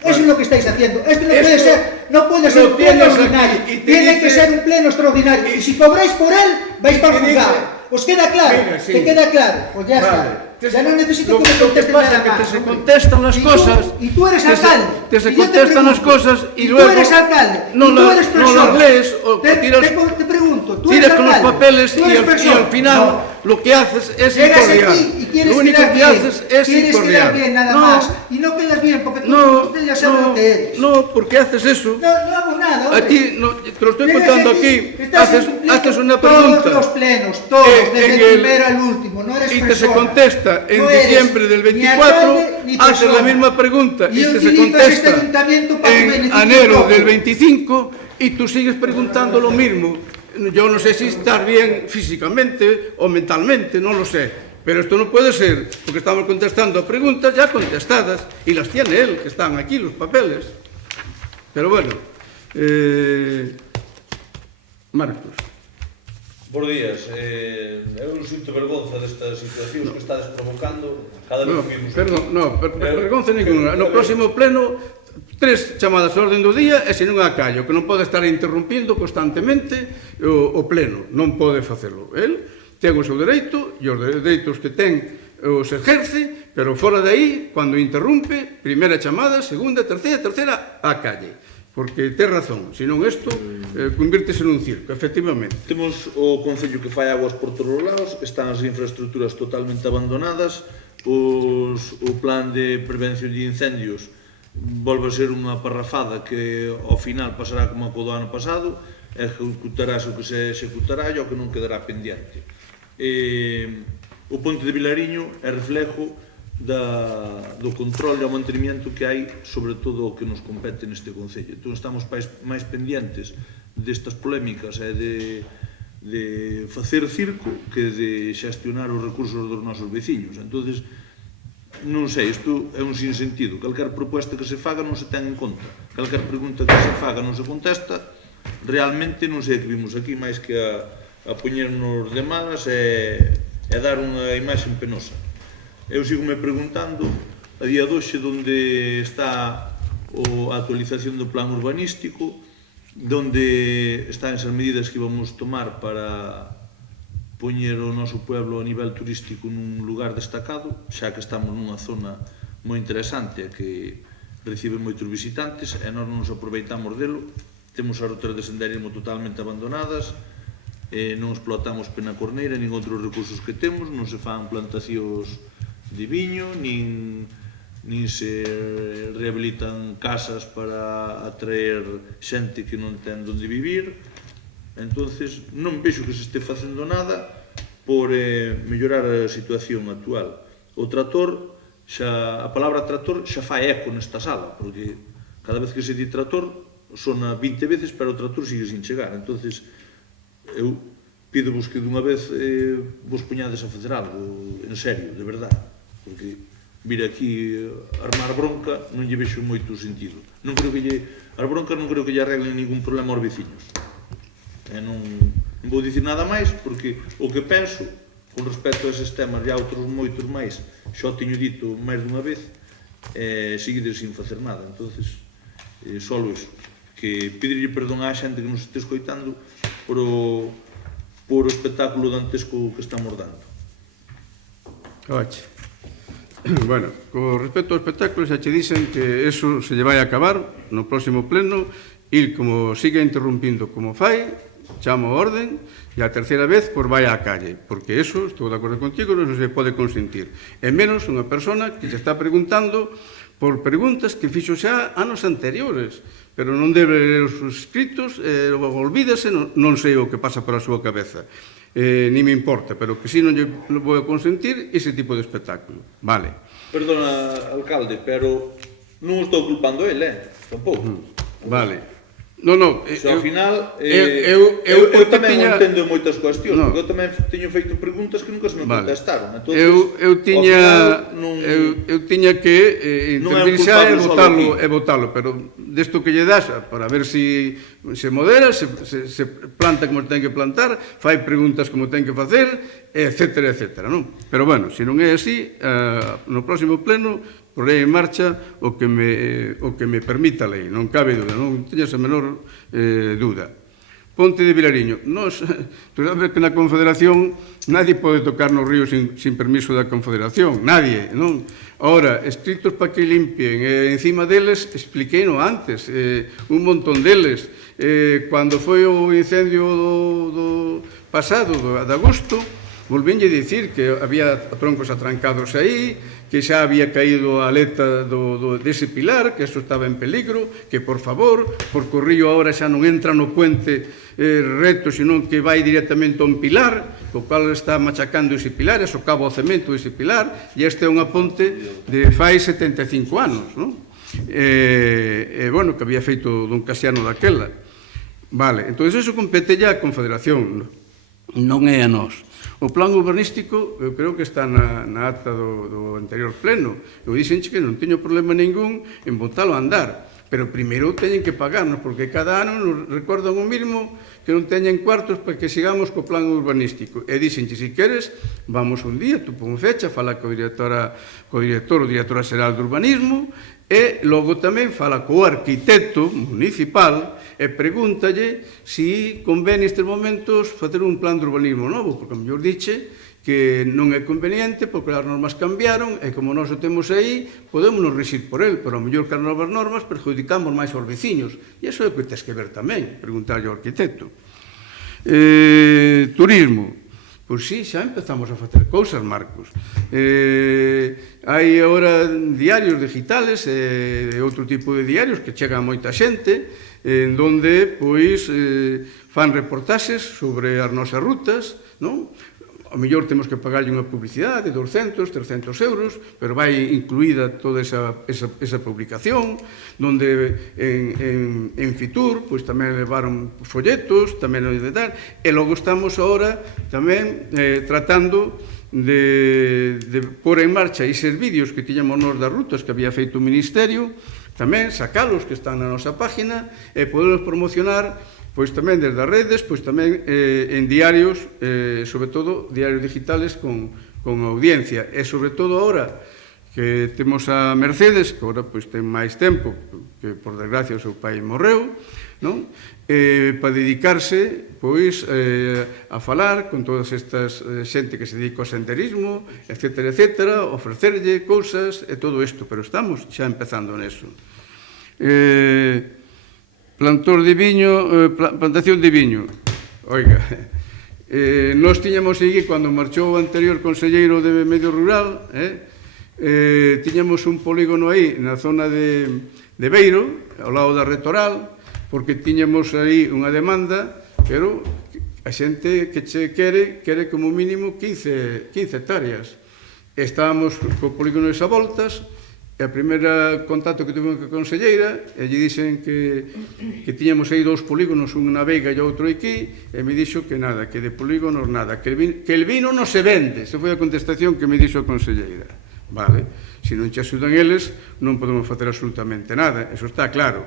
Eso es lo que estáis haciendo. Esto no Esto puede ser, no puede ser lo un pleno tienes aquí ordinario. y te Tiene que dice- ser un pleno extraordinario. Y si cobráis por él, vais para el te juzgado. dice- ¿Os queda claro? Venga, sí. ¿Te queda claro? Pues ya Vale. está. Ya no necesito Lo que me contestes pasa nada es que más. te se hombre. contestan las Y tú- cosas. Y tú eres te se- alcalde. te se Y yo contestan las pregunto, cosas y tú luego eres alcalde. no y tú la- eres no persona. las lees o tiras- te pregunto, tú Tiras eres con los alcalde, papeles tú y eres al persona. final No. lo que haces es Llegas incordial. aquí y quieres Lo único quedar que bien. haces es Quieres quedar incordial. bien nada No, más. Y no quedas bien porque tú, No, usted ya sabe lo que eres. no, porque haces eso. No hago nada. hombre. A ti, no, te lo estoy Llegas contando aquí, estás haces incumpliendo una pregunta. Todos los plenos, todos, desde en el primero al último, no eres y te persona. se contesta en No eres diciembre del ni 24, alcalde ni haces la persona. misma pregunta y Y te se utilizas contesta este ayuntamiento para tu en beneficio enero propio. del 25 y tú sigues preguntando lo mismo. Yo no sé si estás bien físicamente o mentalmente, no lo sé. Pero esto no puede ser, porque estamos contestando a preguntas ya contestadas y las tiene él, que están aquí los papeles. Pero bueno, Marcos. Bos días, eu sinto vergonza destas situacións que estades provocando cada vez No, que vimos. perdón, no, vergonza ninguna. No próximo pleno, 3 chamadas a orden do día e se non acallo, que non pode estar interrompindo constantemente o pleno, non pode facelo. El ten o seu dereito e os dereitos que ten os ejerce, pero fora de aí, cando interrumpe, primeira chamada, segunda, terceira, a calle. Porque ten razón, senón isto convírtese nun circo, efectivamente. Temos o Concello que fai aguas por todos os lados, están as infraestructuras totalmente abandonadas, o plan de prevención de incendios volve a ser unha parrafada que ao final pasará como a do ano pasado, executarás o que se executará e o que non quedará pendiente. O Ponte de Vilariño é reflejo do control e o mantenimiento que hai sobre todo o que nos compete neste Concello. Entón estamos máis pendientes destas polémicas e de facer circo que de xestionar os recursos dos nosos veciños. Entón, non sei, isto é un sinsentido. Calquer proposta que se faga non se ten en conta. Calquer pregunta que se faga non se contesta. Realmente non sei que vimos aquí máis que a poñernos de malas e dar unha imaxe penosa. Eu sigo me preguntando a día de hoxe onde está a actualización do plan urbanístico, onde están esas medidas que vamos tomar para poñer o noso pueblo a nivel turístico nun lugar destacado, xa que estamos nunha zona moi interesante que recibe moitos visitantes e nós non nos aproveitamos delo. Temos as rutas de senderismo totalmente abandonadas, non explotamos Penacorneira nin outros recursos que temos, non se fan plantacións de viño, nin se rehabilitan casas para atraer xente que non ten onde vivir. Entonces non vexo que se este facendo nada por mellorar a situación actual. O trator, a palabra trator xa fai eco nesta sala, porque cada vez que se di trator sona 20 veces, pero o trator sigue sin chegar. Entonces eu pido-vos que dunha vez vos poñades a facer algo en serio, de verdade, porque vir aquí armar bronca non lle vexo moito sentido. Non creo que as broncas non creo que lle arreglen ningún problema aos veciños. Non vou dicir nada máis porque o que penso con respecto a eses temas e a outros moitos máis, xa o teño dito máis dunha vez, seguides sin facer nada. Entonces, só iso, que pedirlle perdón á xente que nos este escoitando por o espectáculo dantesco que estamos dando. Oche. Bueno, con respecto ao espectáculo xa che dicen que eso se lle vai a acabar no próximo pleno e como siga interrumpindo como fai, chamo a orden e a terceira vez por vai á calle, porque eso, estou de acordo contigo, non se pode consentir. E menos unha persona que se está preguntando por preguntas que fixo xa anos anteriores, pero non debe ler os escritos, olvídase, non sei o que pasa pola súa cabeza. Ni me importa, pero que si non lle vou a consentir ese tipo de espectáculo. Vale. Perdona, alcalde, pero non estou culpando ele, tampouco. Vale. No, ao final, eu tamén tiña... entendo moitas cuestións, No. porque eu tamén teño feito preguntas que nunca se me contestaron. Entonces, Eu tiña que intervir xa e votalo, pero desto que lle das, para ver se modera, se planta como ten que plantar, fai preguntas como ten que facer, etcétera, etcétera, non? Pero bueno, se non é así, no próximo pleno porei en marcha o que me permita a lei, non cabe dúda, non teñas a menor dúda. Ponte de Vilariño. Tú sabes que na Confederación nadie pode tocar nos ríos sin permiso da Confederación, nadie, non? Ahora, escritos para que limpien, encima deles, expliqueino antes, un montón deles. Cando foi o incendio do pasado, de agosto, volvenlle dicir que había troncos atrancados aí, que xa había caído a aleta dese pilar, que eso estaba en peligro, que por favor, porque o río agora xa non entra no puente recto, senón que vai directamente a un pilar, co cual está machacando ese pilar, e socava o cemento dese pilar, e esta é unha ponte de fai 75 anos, non? Bueno, que había feito don Casiano daquela. Vale, entón eso compete ya a Confederación, non é a nós. O plan urbanístico, eu creo que está na acta do anterior pleno. Eu dixenche que non teño problema ningún en botalo a andar, pero primeiro teñen que pagarnos, porque cada ano nos recordan o mismo que non teñen cuartos para que sigamos co plan urbanístico. E dixenche, se queres, vamos un día, tú pon fecha, fala co director ou directora xeral de urbanismo, e logo tamén fala co arquitecto municipal e pregúntalle se convén nestes momentos facer un plan de urbanismo novo, porque a mellor diche que non é conveniente porque as normas cambiaron e como nós o temos aí, podemos nos rexir por el, pero a mellor que as novas normas perjudicamos máis aos veciños. E iso é o que tens que ver tamén, preguntarlle ao arquitecto. Turismo. Pois sí, xa empezamos a facer cousas, Marcos. Hai agora diarios digitales e outro tipo de diarios que chegan a moita xente, en donde, pois, fan reportaxes sobre as nosas rutas, non? A mellor temos que pagarlle unha publicidade de 200, 300 euros, pero vai incluída toda esa publicación, donde en Fitur pois tamén levaron folletos, tamén o de dar, e logo estamos agora tamén tratando de pôr en marcha eses vídeos que tiñamos nos das rutas que había feito o Ministerio, tamén sacalos que están na nosa página e poderlos promocionar pois tamén desde as redes, pois tamén en diarios, sobre todo diarios digitales con audiencia, e sobre todo ahora que temos a Mercedes, que agora pois ten máis tempo, que por desgracia o seu pai morreu, non? Para dedicarse pois a falar con todas estas xente que se dedica ao senderismo, etcétera, etcétera, ofrecerlle cousas e todo isto, pero estamos xa empezando neso. Plantación de viño. Oiga, nós tiñamos aquí, cando marchou o anterior conselleiro de Medio Rural, tiñamos un polígono aí na zona de Beiro, ao lado da Retoral, porque tiñamos aí unha demanda, pero a xente que che quere como mínimo 15 hectáreas. Estábamos co polígono de Saboltas, e o primeiro contacto que tuvimos con a conselleira, e lle dixen que tiñamos aí 2 polígonos, un na Veiga e outro aquí, e me dixo que nada, que de polígonos nada, que el vino non se vende. Esa foi a contestación que me dixo a conselleira. Vale, se non che axudan eles, non podemos facer absolutamente nada, eso está claro.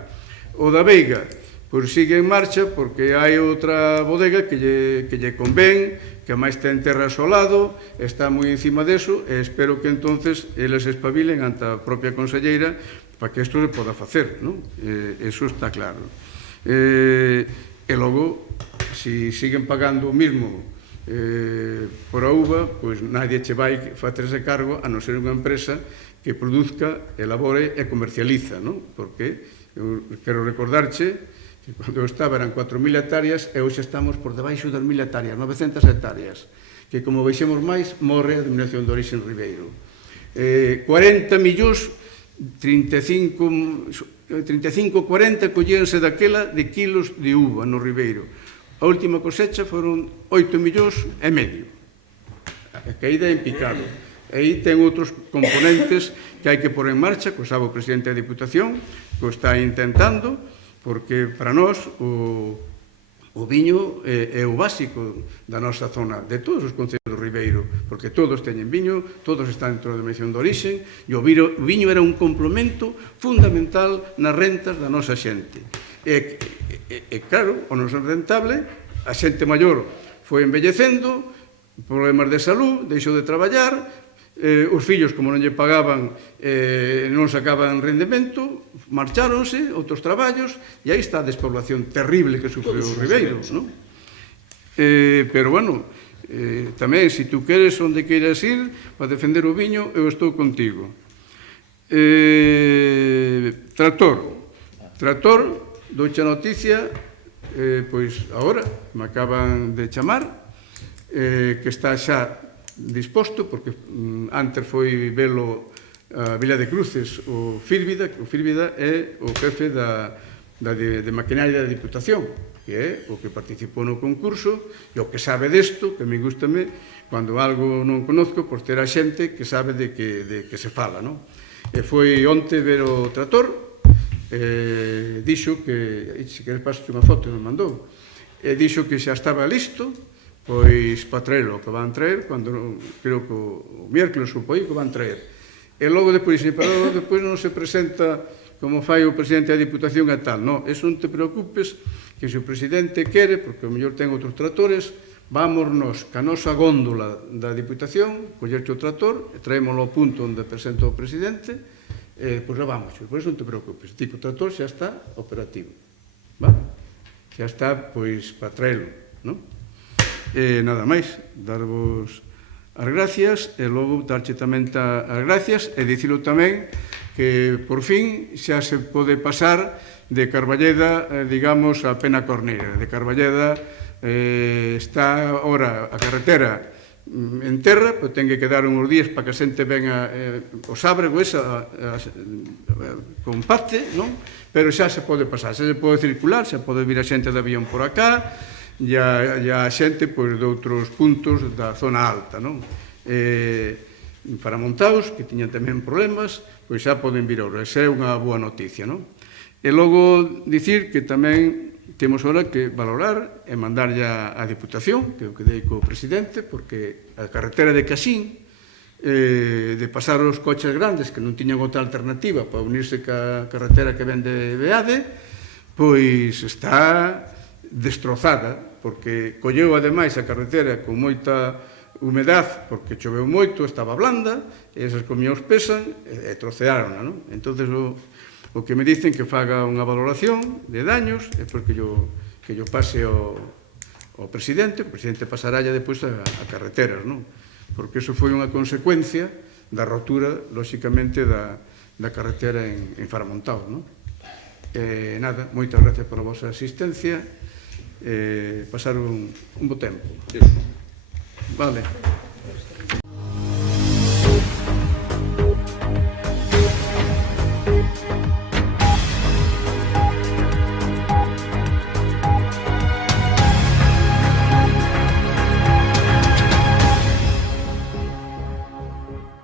O da Veiga, pois sigue en marcha porque hai outra bodega que lle convén, que máis ten terra ao lado, está moi encima deso, e espero que entonces eles espabilen ante a propia conselleira para que isto se poda facer, non? Eso está claro. E logo, se siguen pagando o mismo por a uva, pois nadie che vai facerse cargo a non ser unha empresa que produzca, elabore e comercializa, non? Porque eu quero recordarche que cando eu estaba eran 4.000 hectáreas e hoxe estamos por debaixo das 1.000 hectáreas, 900 hectáreas, que como veixemos máis, morre a denominación de orixe en Ribeiro. 40 millóns, 35-40 collíanse daquela de kilos de uva no Ribeiro. A última cosecha foron 8 millóns e medio. A caída en picado. E aí ten outros componentes que hai que pôr en marcha, que sabe o presidente da Diputación, que o está intentando, porque para nós o viño é o básico da nosa zona, de todos os concellos do Ribeiro, porque todos teñen viño, todos están dentro da denominación de orixe, e o viño era un complemento fundamental nas rentas da nosa xente. E claro, o non é rentable, a xente maior foi envellecendo, problemas de salud, deixou de traballar, os fillos, como non lle pagaban, non sacaban rendemento, marcháronse, outros traballos, e aí está a despoblación terrible que sufreu o Ribeiro, non? Pero, bueno, tamén, se tú queres onde queiras ir para defender o viño, eu estou contigo. Tractor, douche a noticia, pois agora, me acaban de chamar, que está xa disposto, porque antes foi velo a Vila de Cruces o Fírvida é o jefe de maquinaria da Diputación, que é o que participou no concurso, e o que sabe desto, que me gustame, cando algo non conozco, pois ter a xente que sabe de que se fala, non? E foi onte ver o trator, dixo que, se queres paso unha foto, nos mandou, e dixo que xa estaba listo, pois para traerlo, que van traer, cando, creo que o miércoles supo aí que van traer. E logo depois, pero depois non se presenta como fai o presidente da Diputación e tal. Non, eso non te preocupes, que se o presidente quere, porque o mellor ten outros tratores, vámonos ca nosa góndola da Diputación, collerte o trator, e traémoslo ao punto onde presenta o presidente, e pois vamos, por eso non te preocupes. Tipo, o trator xa está operativo, vale? Xa está, pois, para traerlo, non? E nada máis, darvos as gracias e logo darche tamén as gracias e dicilo tamén que por fin xa se pode pasar de Carballeda, digamos, a Pena Corneira. De Carballeda está ahora a carretera en terra, pero ten que quedar uns días para que a xente venga o sábrego esa compacte, non? Pero xa se pode pasar, xa se pode circular, xa pode vir a xente de avión por acá, e a xente de outros puntos da zona alta, non? Para Montaos, que tiñan tamén problemas, pois xa poden vir ahora. Esa é unha boa noticia, non? E logo dicir que tamén temos ahora que valorar e mandarlle a Diputación, que eu quedei co presidente, porque a carretera de Casín, de pasar os coches grandes que non tiñan outra alternativa para unirse ca carretera que ven de Beade, pois está destrozada, porque colleu ademais a carretera con moita humedad, porque choveu moito, estaba blanda, e esas camións pesan, e troceárona, non? Entón, o que me dicen que faga unha valoración de daños, e porque yo pase ao presidente, o presidente pasará ya depois a carreteras, non? Porque eso foi unha consecuencia da rotura, lóxicamente, da carretera en Faramontao, non? Nada, moitas gracias pola vosa asistencia, pasar un bo tempo. Vale.